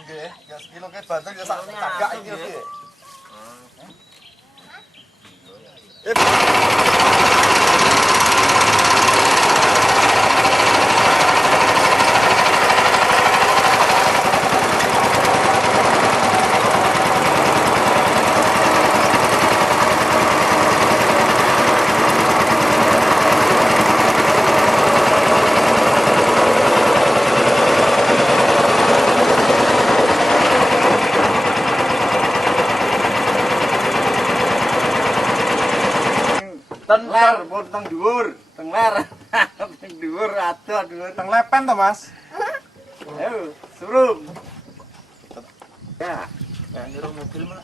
Nggih, ya sekilo ke bantul ya sak cagak iki lho. Teng ler, pun teng dhuwur, teng ler. Teng dhuwur ado dhuwur. Teng lepen to, Mas? Ayo, suruh. Ya, Nah, nyuruh mobil malah.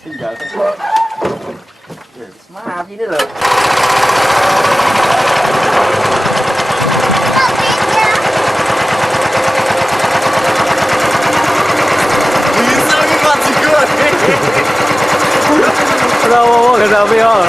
tinggal. Ya, maaf ini loh. Bisa iki Pak Jigo. Bravo, grabe oh.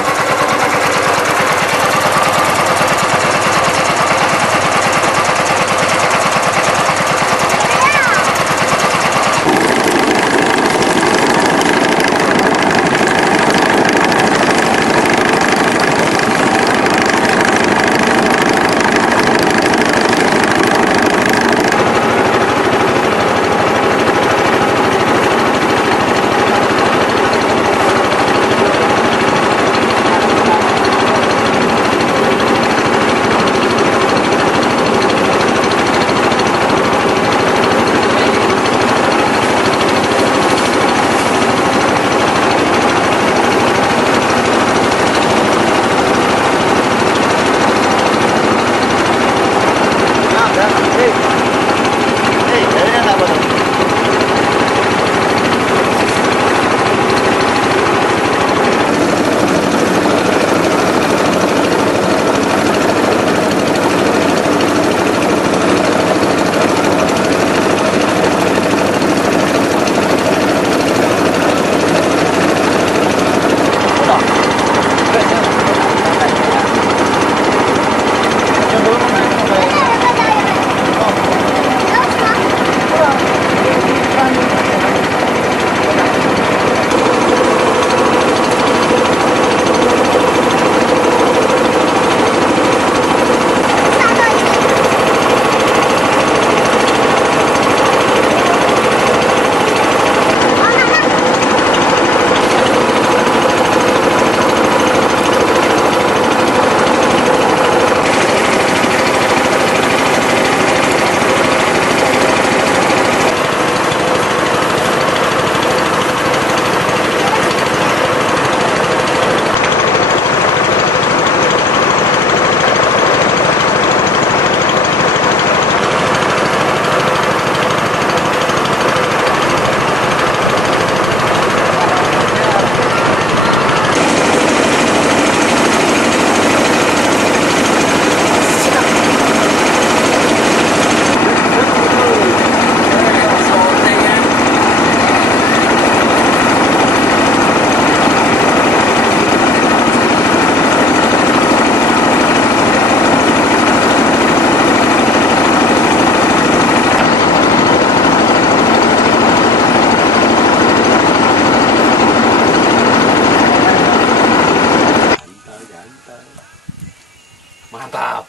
Mantap.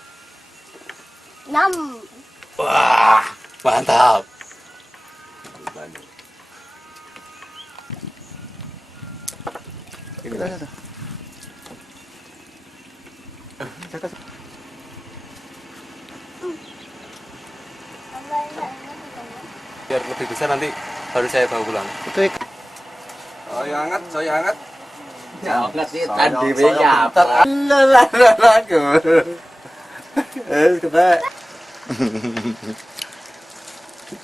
6. Wah, mantap. Ini dah. Biar lebih besar nanti baru saya bawa pulang. Saya hangat. Jangan sih tadi nyater. Lah. Kita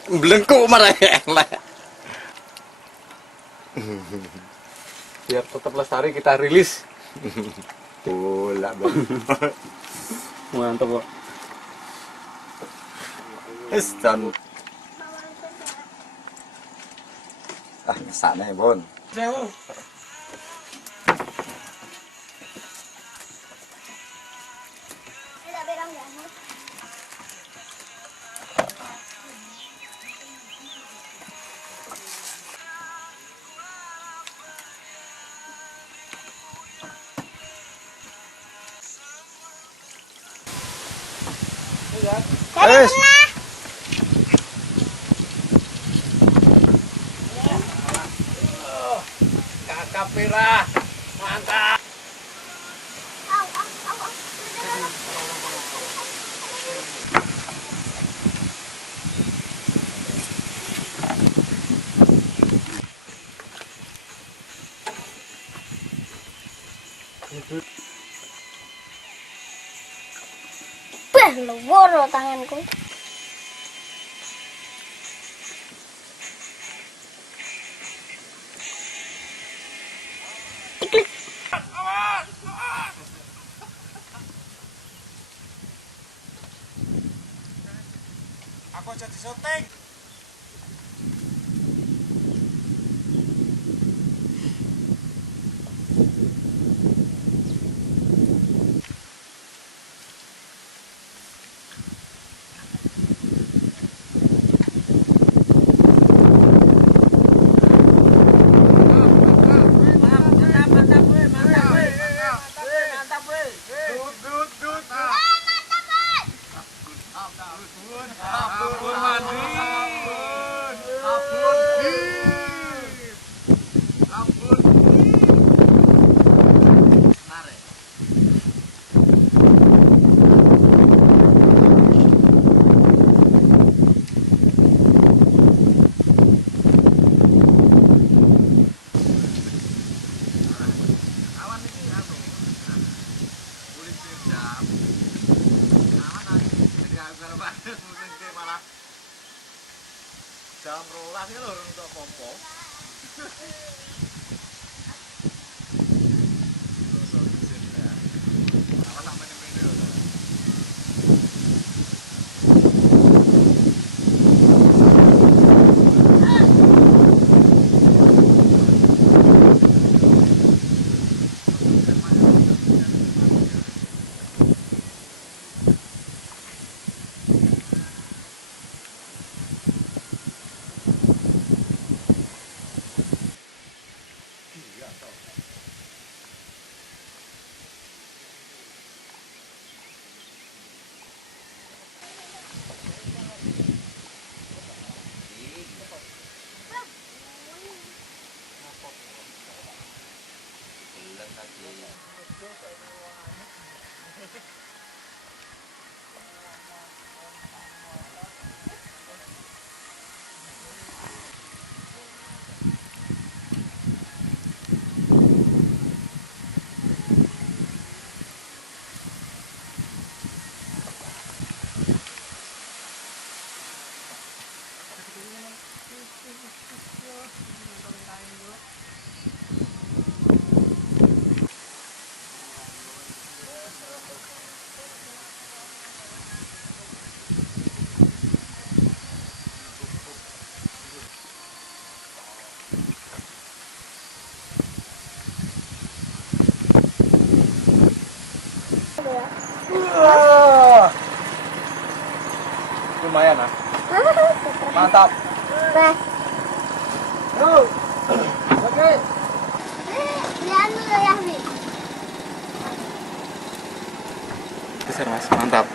Belengkuk marah elek. Biar tetap lestari kita rilis. bola bang. Mantap kok. Estan. Ngesak nih Bon. Wes. Kakak Pira, mantap. Beh, loro tanganku. Aku jadi syuting. Jam rolas ya lho untuk pompo. Lumayan ah. Mantap. Beh. Oke. Lihat dulu ya, Bi. Besar Mas, mantap.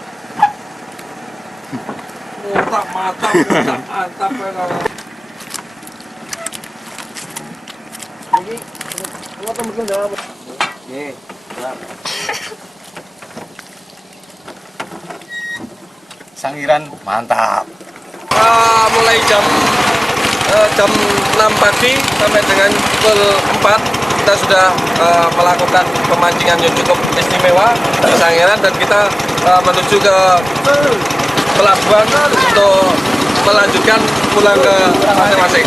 Mantap, mantap, mantap, mantap ya. Ini, apa temen dalam? Nih, Sangiran mantap. Mulai jam 6 pagi sampai dengan pukul 4 kita sudah melakukan pemancingan yang cukup istimewa di Sangiran, dan kita menuju ke pelabuhan untuk melanjutkan pulang ke masing-masing.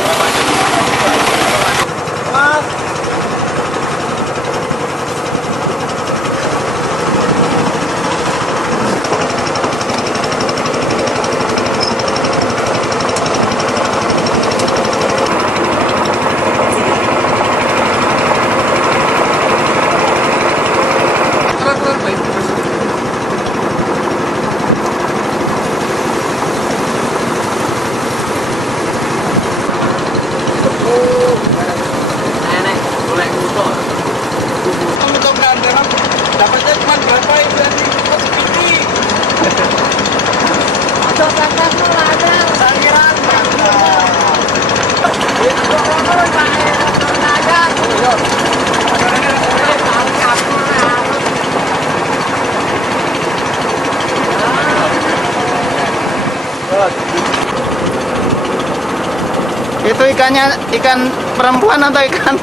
Itu ikannya ikan perempuan atau ikan?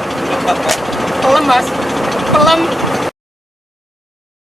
Pelem mas, pelem.